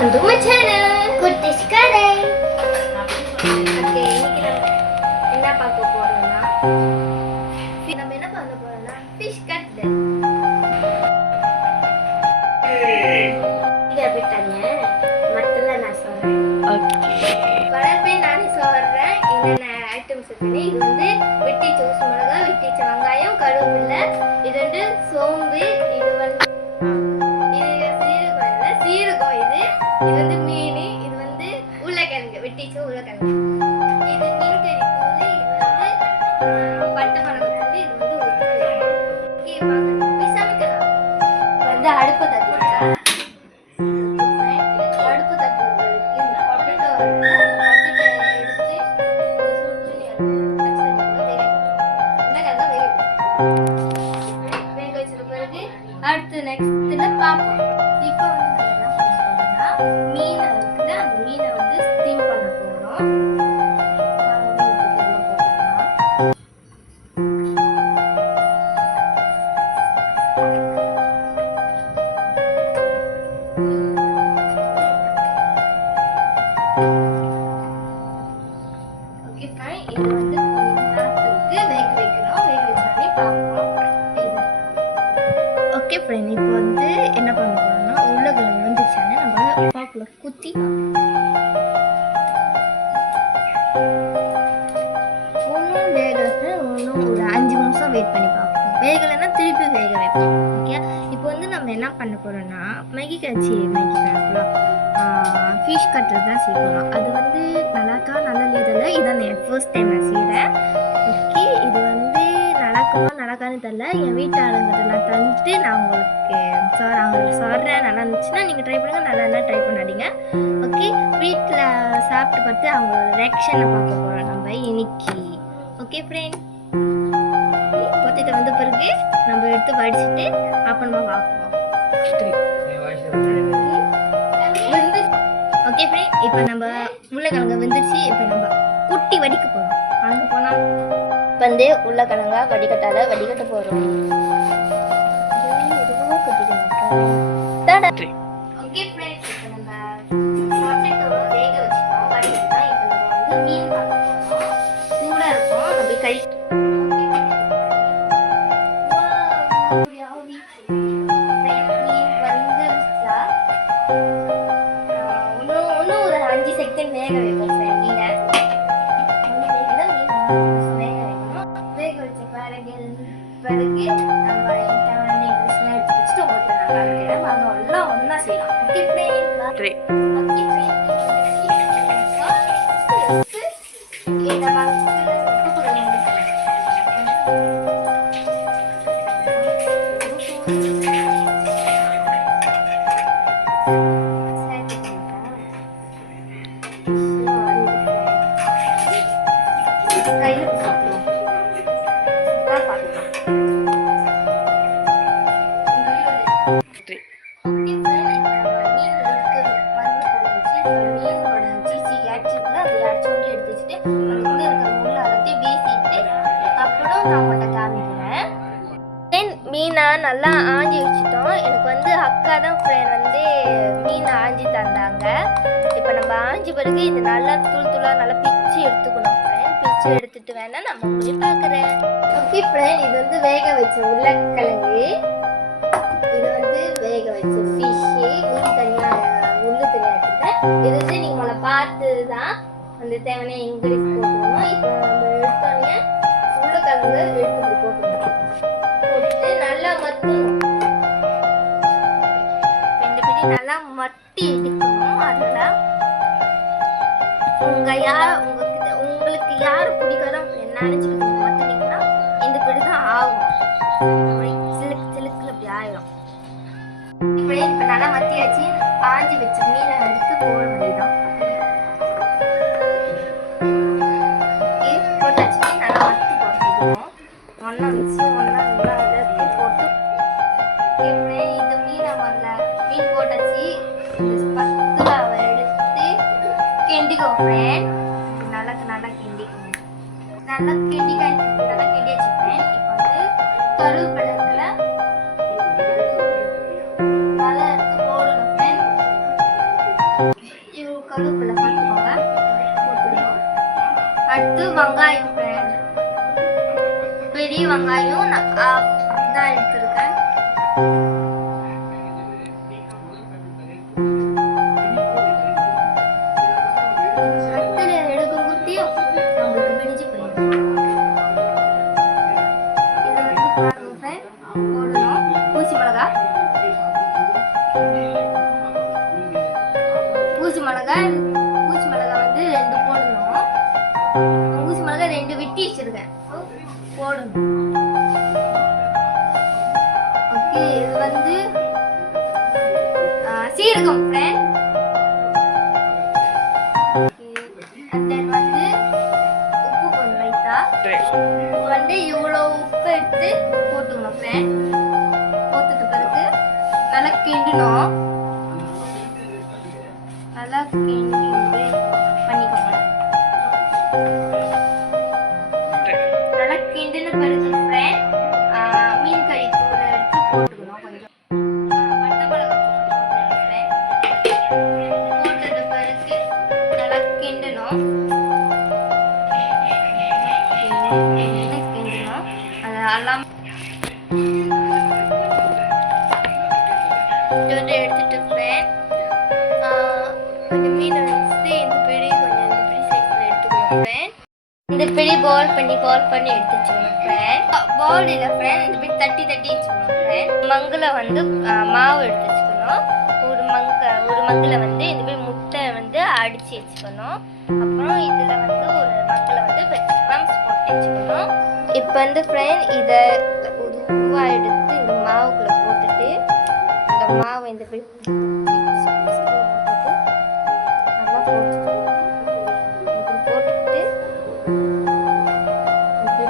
Welcome to my channel. Kutti's Kadai. Okay, இன்னைக்கு நம்ம என்ன பார்க்க போறோம்னா fish cutlet. இத விட்டாங்க மத்தல நான் சொல்றேன். ஓகே. பலவே நானே சொல்றேன். என்னென்ன ஐட்டம்ஸ் இருக்குன்னு இது வந்து வெட்டி சோஸ் மிளகாய், வெட்டி வெங்காயம், கருவேப்பிலை, இது வந்து சோம்பு, இது வந்து சீரகம், இது வந்து மீன், இது வந்து உருளைக்கிழங்கு, வெட்டிச்ச உருளைக்கிழங்கு, இது மீன் கறி தூள், இது வந்து பட்டை மிளகாய் தூள், இது வந்து போய் சமைக்கலாம். வந்து அடுப்பு தட்டுறேன். அடுப்பு தட்டுறதுக்கு இந்த பொட்டேட்டோ எடுத்து வேக வச்சது பிறகு அடுத்து நெக்ஸ்ட்ல பார்ப்போம். இப்போ வந்து நம்ம என்ன பண்ண போறோம்னா மீனை இருக்குது, அந்த மீனை வந்து ஸ்டீம் பண்ண போறோம். Okay fine. இது வந்து கொஞ்ச நேரத்துக்கு வேக வைக்கணும். வேக வச்சாலே பார்ப்போம். ஓகே ஃப்ரெண்ட், இப்போ வந்து என்ன பண்ண போறோம்னா உருளைக்கிழங்கு வந்துச்சானே நம்ம பாக்குல குத்தி ஒன்றும் வேகலை, ஒன்றும் ஒரு 5 நிமிஷம் வெயிட் பண்ணி பார்ப்போம். வேகலைன்னா திருப்பி வேக வைப்போம். ஓகே, இப்போ வந்து நம்ம என்ன பண்ண போறோம்னா மேகி ஃபிஷ் கட்லட் தான் செய்யணும். அது வந்து நல்லாக்கா நல்லா இல்லையில இதான் என் ஃபர்ஸ்ட் டைம் நான் செய்கிறேன். ஓகே, இது வந்து நடக்கான்னு தெரியல. என் வீட்டு ஆளுங்கிட்டலாம் தந்துட்டு நான் உங்களுக்கு சொல்கிறேன். நல்லா இருந்துச்சுன்னா நீங்கள் ட்ரை பண்ணுங்கள், நல்லா இருந்தால் ட்ரை பண்ணாதீங்க. ஓகே, வீட்டில் சாப்பிட்டு பார்த்து அவங்களோட ரியாக்ஷனை பார்க்க போகிறோம் நம்ம இன்னைக்கு. ஓகே ஃப்ரெண்ட், பொத்திட்டு வந்த பிறகு நம்ம எடுத்து வடிச்சிட்டு அப்புறமா பார்ப்போம். ஓகே ஃப்ரெண்ட், இப்போ நம்ம உருளைக்கிழங்கு வெந்துருச்சு. இப்போ நம்ம குட்டி வடிக்க போகிறோம். அங்கே போனால் வந்து உருளைக்கிழங்கா வடிகட்ட போகிறோம். ஓகே ஃப்ரெண்ட்ஸ், இப்போ நம்ம பொட்டேட்டோவை வேக வச்சுக்கோம். வடிச்சுதான் இப்போ நம்ம வந்து மீன் பார்க்க போகிறோம். சூடாக இருக்கும். நம்ம கை செகண்ட் வேக வைப்போம் ஃப்ரெண்ட். மீனை வேக வச்ச பிறகு நம்ம இங்கிலீஷ்லாம் எடுத்து வச்சுட்டு உங்களுக்கு நல்லா இருக்கிறேன். வாங்க எல்லாம் ஒன்றா செய்யலாம். ஓகே ஃப்ரெண்ட், மீனை நல்லா ஆஞ்சி வச்சுட்டோம். எனக்கு வந்து அக்கா தான் ஃப்ரெண்ட் வந்து மீனை ஆஞ்சி தந்தாங்க. இப்போ நம்ம ஆஞ்சி பிறகு இது நல்லா தூளாக நல்லா பிச்சு எடுத்துக்கணும் ஃப்ரெண்ட். பிச்சு எடுத்துட்டு வேணா நம்ம போய் பார்க்குறேன். ஓகே ஃப்ரெண்ட், இது வந்து வேக வச்ச உருளைக்கிழங்கு, இது வந்து வேக வச்ச ஃபிஷ்ஷு, மீன் தனியாக முள்ளு தனியாக எடுத்துட்டேன். இது வந்து நீங்கள் உங்களை பார்த்து தான் அந்த தேவையான இன்க்ரீஸ் போட்டுக்கணும். இப்போ நம்ம எடுத்தோடனே உருளைக்கிழங்கு எடுத்து போட்டுக்கணும். போட்டு நல்லா மத்தணும். இந்த பிடி நல்லா மட்டி எடுக்கணும். அதில் உங்களுக்கு யார் பிடிக்காதோ நினைச்சுக்கிட்டு மத்தினீங்கன்னா இந்த பிடி தான் ஆகும். சிலுக்கு அப்படி ஆயிடும். இப்படியே இப்போ நல்லா மத்தியாச்சு. ஆஞ்சி வச்ச மீனை எடுத்து போட வேண்டியதான். போட்டாச்சு. நல்லா மத்தி போட்டுக்கணும். ஒன்றா மிக்ஸி ஒன்றா எல்லாத்தையும் போட்டு இது மீனை மீன் போட்டாச்சு. பத்துல எடுத்து கிண்டிக்கோ ஃப்ரெண்ட். நல்லா கிண்டிக்கணும். நல்லா கிண்டி வச்சுப்பேன். இப்போ வந்து கருவேப்பிலை நல்லா எடுத்து போடணும் ஃப்ரெண்ட். அடுத்து வெங்காயம் ஃப்ரெண்ட். பெரிய வெங்காயம் நான் தான் எடுத்துருக்கேன். ஊசி மிளகா வந்து 2 போடணும். ஊசி மிளகா 2 வெட்டி வச்சிருக்கேன், போடணும். ஓகே, இது வந்து சீரகம் ஃப்ரெண்ட். வந்து உப்பு கொஞ்சம் லைட்டா வந்து இவ்வளோ உப்பு எடுத்து போட்டுக்கணும் ஃப்ரெண்ட். போட்டுட்டு பிறகு நல்லா கிண்டணும். நல்லா கிண்டி பண்ணிக்கோங்க. நல்லா கிண்டின பிறகு ஃப்ரெண்ட் மீன் கறி தூளை எடுத்து போட்டுக்கணும். கொஞ்சம் பட்டை மிளகாய் போட்டது பிறகு நல்லா கிண்டணும். அதெல்லாம் எடுத்துட்டு ஃப்ரெண்ட் கொஞ்சம் மீன் வச்சு இந்த பிடி கொஞ்சம் இந்த பிடி சைஸ்ல எடுத்துக்கணும் ஃப்ரெண்ட். இந்த பிடி பால் பண்ணி எடுத்து வச்சுக்கணும் ஃப்ரெண்ட். பால் இல்லை ஃப்ரெண்ட், இந்த பிடி தட்டி வச்சுக்கணும் ஃப்ரெண்ட். மங்கில் வந்து மாவு எடுத்து வச்சுக்கணும். ஒரு மங்கில் வந்து இந்த பிடி முட்டை வந்து அடித்து வச்சுக்கணும். அப்புறம் இதில் வந்து ஒரு மங்கில் வந்து வெஜிடபிள்ஸ் போட்டு வச்சுக்கணும். இப்போ வந்து ஃப்ரெண்ட் இதை ஒரு உருவா எடுத்து இந்த மாவுக்குள்ளே போட்டுட்டு இந்த மாவை இந்த பிடி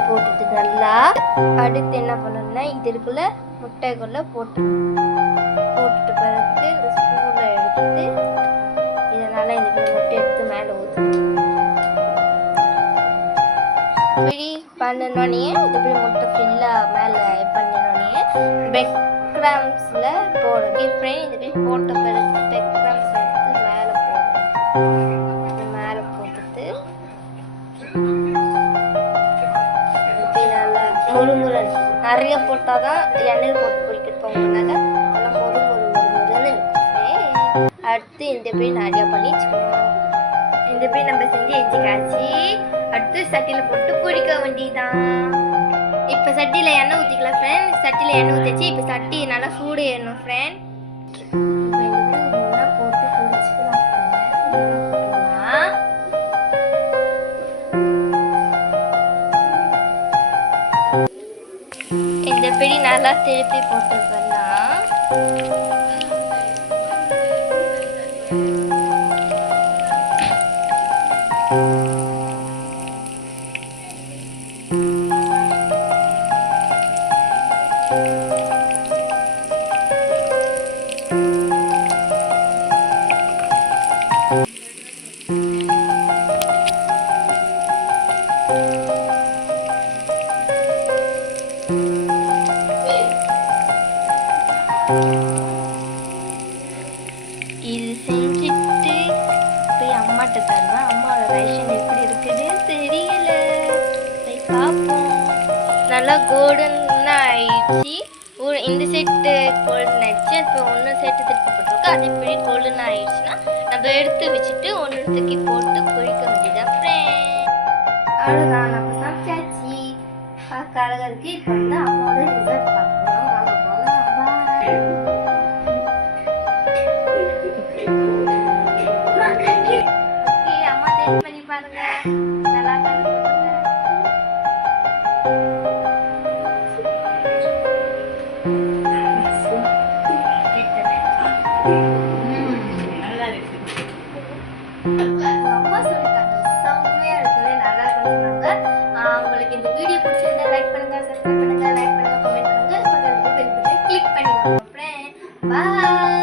போட்டுட்டு நல்லா அடுத்து என்ன பண்ணணும்னா இதுக்குள்ள முட்டைக்குள்ள போட்டுட்டு பிறகு இந்த ஸ்பூனை எடுத்து இதனால இந்த முட்டை எடுத்து மேலே ஊற்றணும். இப்படி பண்ணனோடனே இப்படி முட்டை ஃபுல்லாக மேலே பண்ணினோடனே பிரெட் கிராம்ஸில் போடணும். இப்படி இந்த இப்படி போட்ட பிறகு பிரெட் கிராம்ஸ் எடுத்து மேலே போடணும். மேலே போட்டுட்டு இப்படி நல்லா முழுமுறை நிறைய போட்டால் தான் எண்ணெயில் போட்டு பொரிக்கிட்டு போங்கனால நல்லா முழுமுறைன்னு அடுத்து இந்த இப்படி நிறையா பண்ணி வச்சுக்கணும். இந்த இப்படி நம்ம செஞ்சு காய்ச்சி அடுத்து சட்டியில் போட்டு பொரிக்க வேண்டியதான். இப்போ சட்டியில் எண்ணெய் ஊற்றிக்கலாம் ஃப்ரெண்ட். சட்டியில் எண்ணெய் ஊற்றிச்சு. இப்போ சட்டி நல்லா சூடு ஏறணும் ஃப்ரெண்ட். போட்டு பொரிச்சுக்கலாம் ஃப்ரெண்ட். இந்த பிடி நல்லா திருப்பி போட்டுக்கலாம். இது செஞ்சுட்டு போய் அம்மாட்ட தருவேன். அம்மாவோட ரைஷன் எப்படி இருக்குன்னு தெரியல, போய் பார்ப்போம். நல்லா கோல்டன்னா ஆயிடுச்சு. இந்த செட்டு கோல்டன் ஆயிடுச்சு. இப்போ ஒன்று செட்டு திருப்பி போட்டிருக்கோம். அது இப்படி கோல்டன் ஆயிடுச்சுன்னா நம்ம எடுத்து வச்சுட்டு ஒன்று தூக்கி போட்டு பொரிக்க வேண்டியதான் ஃப்ரெண்ட். அவ்வளோதான், நம்ம சாப்பிட்டாச்சு. பார்க்க அழகாக இருக்குது. இப்போ வந்து அம்மாவோட ரிசல்ட் பார்க்கலாம். வாங்க போகலாம். ஓகே, அம்மா டேஸ்ட் பண்ணி பாருங்க. நல்லா இருக்கான்னு சொல்லுங்க. அம்மா சொல்லிட்டாங்க செம்மையா இருக்குது, நல்லா இருக்குன்னு சொன்னாங்க. உங்களுக்கு இந்த வீடியோ பிடிச்சிருந்தா லைக் பண்ணுங்க, சப்ஸ்கிரைப் பண்ணுங்க, லைக் பண்ணுங்க, கமெண்ட் பண்ணுங்க, பக்கத்துல பெல் பட்டனை கிளிக் பண்ணிக்கோங்க ஃப்ரெண்ட். பாய்.